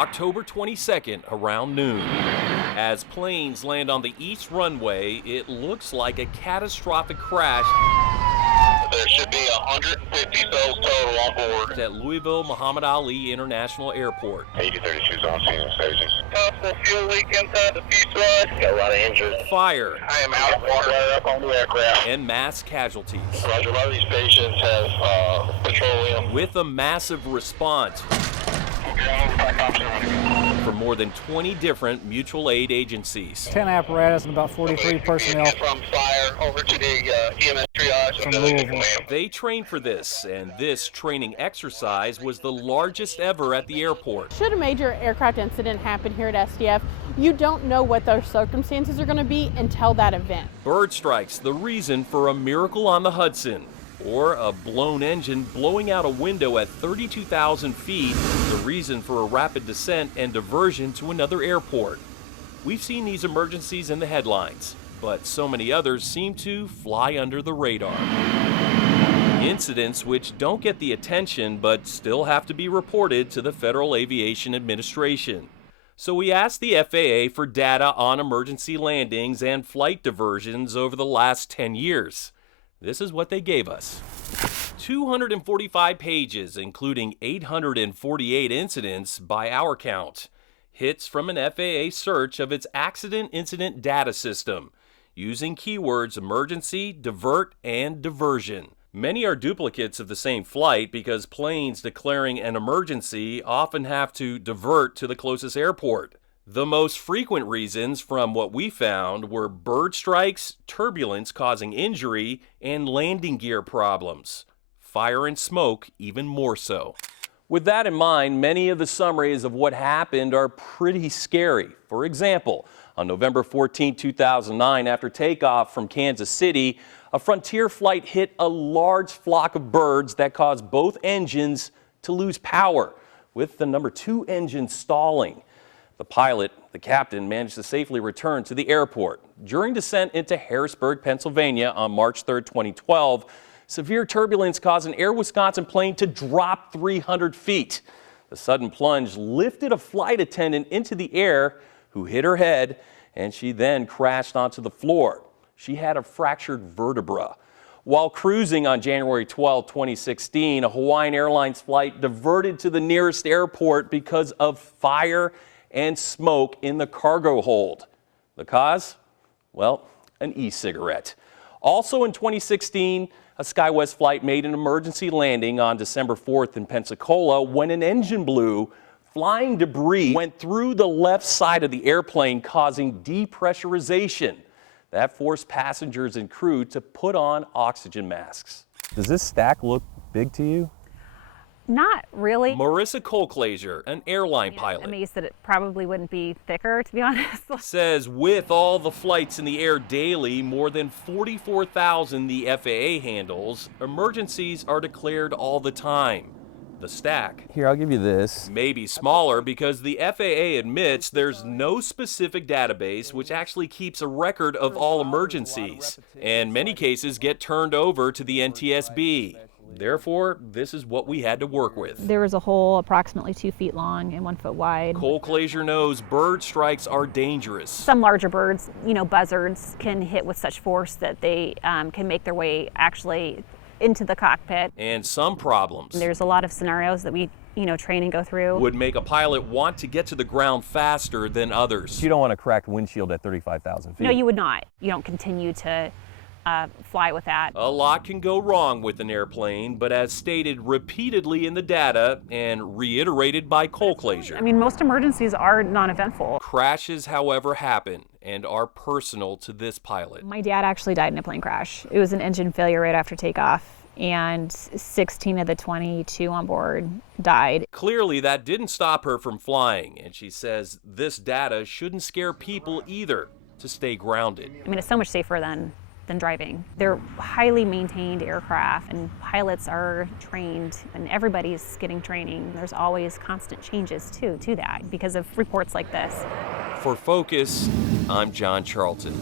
October 22nd around noon. As planes land on the east runway, it looks like a catastrophic crash. There should be 150 souls total on board At Louisville Muhammad Ali International Airport. 8032's on scene and staging. Possible fuel leak inside the fuselage. Got a lot of injured. Fire I am out of water up on the aircraft. and mass casualties. Roger, a lot of these patients have petroleum. With a massive response from more than 20 different mutual aid agencies. 10 apparatus and about 43 personnel From fire over to the EMS triage. from Louisville. They trained for this, and this training exercise was the largest ever at the airport. Should a major aircraft incident happen here at SDF, you don't know what those circumstances are going to be until that event. Bird strikes, the reason for a miracle on the Hudson, or a blown engine blowing out a window at 32,000 feet, the reason for a rapid descent and diversion to another airport. We've seen these emergencies in the headlines, but so many others seem to fly under the radar. Incidents which don't get the attention but still have to be reported to the Federal Aviation Administration. So we asked the FAA for data on emergency landings and flight diversions over the last 10 years. This is what they gave us. 245 pages, including 848 incidents by our count. Hits from an FAA search of its accident incident data system, using keywords emergency, divert, and diversion. Many are duplicates of the same flight because planes declaring an emergency often have to divert to the closest airport. The most frequent reasons from what we found were bird strikes, turbulence causing injury, and landing gear problems. Fire and smoke even more so. With that in mind, many of the summaries of what happened are pretty scary. For example, on November 14, 2009, after takeoff from Kansas City, a Frontier flight hit a large flock of birds that caused both engines to lose power, with the number 2 engine stalling. The pilot, the captain, managed to safely return to the airport. During descent into Harrisburg, Pennsylvania on March 3, 2012, severe turbulence caused an Air Wisconsin plane to drop 300 feet. The sudden plunge lifted a flight attendant into the air who hit her head, and she then crashed onto the floor. She had a fractured vertebra. While cruising on January 12, 2016, a Hawaiian Airlines flight diverted to the nearest airport because of fire and smoke in the cargo hold. The cause? Well, an e-cigarette. Also in 2016, a SkyWest flight made an emergency landing on December 4th in Pensacola when an engine blew. Flying debris went through the left side of the airplane, causing depressurization. That forced passengers and crew to put on oxygen masks. Does this stack look big to you? Not really. Marissa Colclaser, an airline pilot, Amazed that it probably wouldn't be thicker, to be honest. says with all the flights in the air daily, more than 44,000 the FAA handles, emergencies are declared all the time. The stack Here, I'll give you this. may be smaller because the FAA admits there's no specific database which actually keeps a record of all emergencies, and many cases get turned over to the NTSB. Therefore, this is what we had to work with. There was a hole approximately 2 feet long and 1 foot wide. Colclaser knows bird strikes are dangerous. Some larger birds, buzzards, can hit with such force that they can make their way actually into the cockpit. And some problems There's a lot of scenarios that we, train and go through. would make a pilot want to get to the ground faster than others. You don't want a cracked windshield at 35,000 feet. No, you would not. You don't continue to fly with that. A lot can go wrong with an airplane, but as stated repeatedly in the data and reiterated by Colclaser, Most emergencies are non-eventful. crashes, however, happen and are personal to this pilot. My dad actually died in a plane crash. It was an engine failure right after takeoff, and 16 of the 22 on board died. Clearly, that didn't stop her from flying, and she says this data shouldn't scare people either to stay grounded. It's so much safer than driving. They're highly maintained aircraft, and pilots are trained, and everybody's getting training. There's always constant changes to that because of reports like this. For Focus, I'm John Charlton.